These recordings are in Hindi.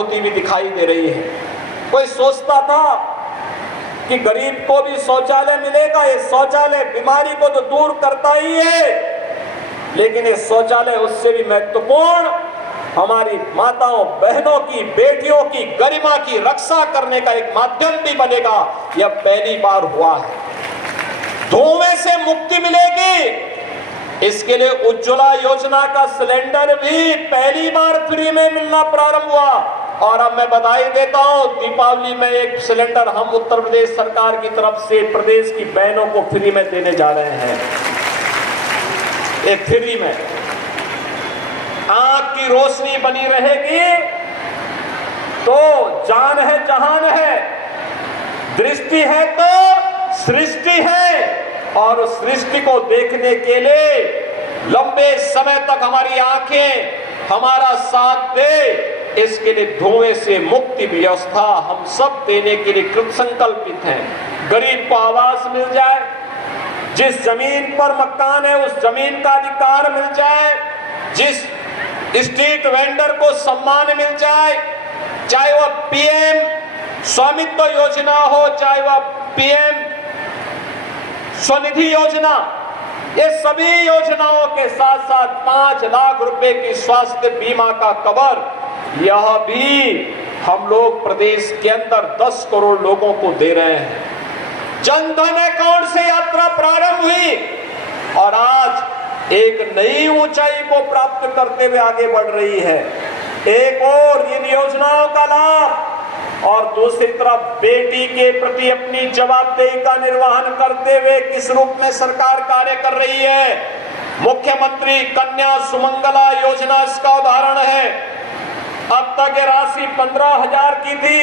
होती भी दिखाई दे रही है। कोई सोचता था कि गरीब को भी शौचालय मिलेगा, ये शौचालय बीमारी को तो दूर करता ही है, लेकिन ये शौचालय उससे भी महत्वपूर्ण हमारी माताओं, बहनों की, बेटियों की गरिमा की रक्षा करने का एक माध्यम भी बनेगा। यह पहली बार हुआ है। धुएं से मुक्ति मिलेगी, इसके लिए उज्ज्वला योजना का सिलेंडर भी पहली बार फ्री में मिलना प्रारंभ हुआ। और अब मैं बधाई देता हूं, दीपावली में एक सिलेंडर हम उत्तर प्रदेश सरकार की तरफ से प्रदेश की बहनों को फ्री में देने जा रहे हैं। एक फ्री में आंख की रोशनी बनी रहेगी तो जान है जहान है, दृष्टि है तो सृष्टि है, और उस सृष्टि को देखने के लिए लंबे समय तक हमारी आंखें हमारा साथ दे, इसके लिए धुएं से मुक्ति व्यवस्था हम सब देने के लिए कृत संकल्पित हैं। गरीब को आवास मिल जाए, जिस जमीन पर मकान है उस जमीन का अधिकार मिल जाए, जिस स्ट्रीट वेंडर को सम्मान मिल जाए, चाहे वह पीएम स्वामित्व योजना हो, चाहे वह पीएम स्वनिधि योजना, ये सभी योजनाओं के साथ साथ 5 लाख रुपए की स्वास्थ्य बीमा का कवर, यह भी हम लोग प्रदेश के अंदर 10 करोड़ लोगों को दे रहे हैं। जनधन अकाउंट से यात्रा प्रारंभ हुई और आज एक नई ऊंचाई को प्राप्त करते हुए आगे बढ़ रही है। एक और इन योजनाओं का लाभ और दूसरी तरफ बेटी के प्रति अपनी जवाबदेही का निर्वहन करते हुए किस रूप में सरकार कार्य कर रही है। मुख्यमंत्री कन्या सुमंगला योजना इसका उदाहरण है। अब तक ये राशि 15,000 की थी,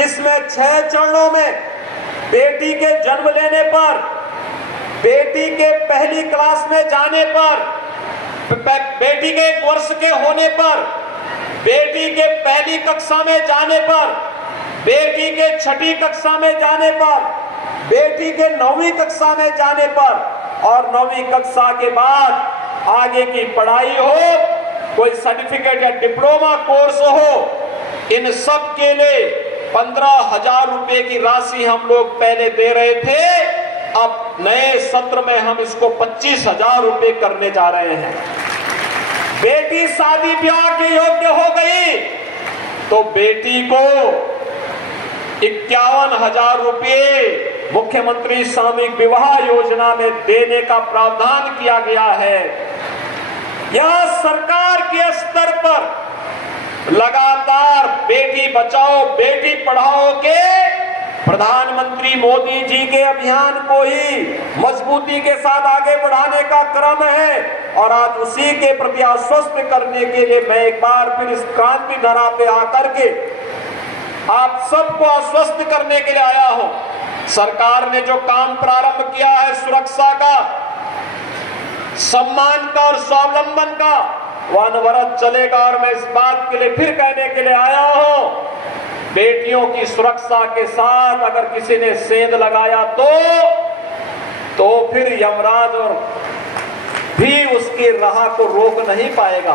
इसमें 6 चरणों में बेटी के जन्म लेने पर, बेटी के पहली क्लास में जाने पर, बेटी के 1 वर्ष के होने पर, बेटी के पहली कक्षा में जाने पर, बेटी के 6ठी कक्षा में जाने पर, बेटी के 9वीं कक्षा में जाने पर और 9वीं कक्षा के बाद आगे की पढ़ाई हो, कोई सर्टिफिकेट या डिप्लोमा कोर्स हो, इन सब के लिए 15,000 रुपए की राशि हम लोग पहले दे रहे थे। अब नए सत्र में हम इसको 25,000 रुपए करने जा रहे हैं। बेटी शादी ब्याह के योग्य हो गई तो बेटी को 51,000 रुपए मुख्यमंत्री सामूहिक विवाह योजना में देने का प्रावधान किया गया है। यह सरकार के स्तर पर लगातार बेटी बचाओ बेटी पढ़ाओ के प्रधानमंत्री मोदी जी के अभियान को ही मजबूती के साथ आगे बढ़ाने का क्रम है। और आज उसी के प्रति आश्वस्त करने के लिए मैं एक बार फिर इस क्रांति धरा पे आकर के आप सबको आश्वस्त करने के लिए आया हूं। सरकार ने जो काम प्रारंभ किया है सुरक्षा का, सम्मान का और स्वावलंबन का, वह अनवरत चलेगा। और मैं इस बात के लिए फिर कहने के लिए आया हूं, बेटियों की सुरक्षा के साथ अगर किसी ने सेंध लगाया तो फिर यमराज और भी उसकी राह को रोक नहीं पाएगा।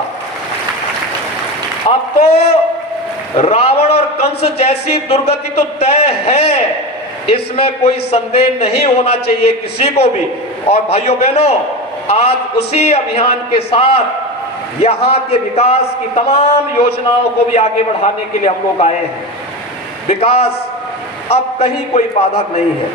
अब तो रावण और कंस जैसी दुर्गति तो तय है, इसमें कोई संदेह नहीं होना चाहिए किसी को भी। और भाइयों बहनों, आज उसी अभियान के साथ यहाँ के विकास की तमाम योजनाओं को भी आगे बढ़ाने के लिए हम लोग आए हैं। विकास अब कहीं कोई बाधक नहीं है।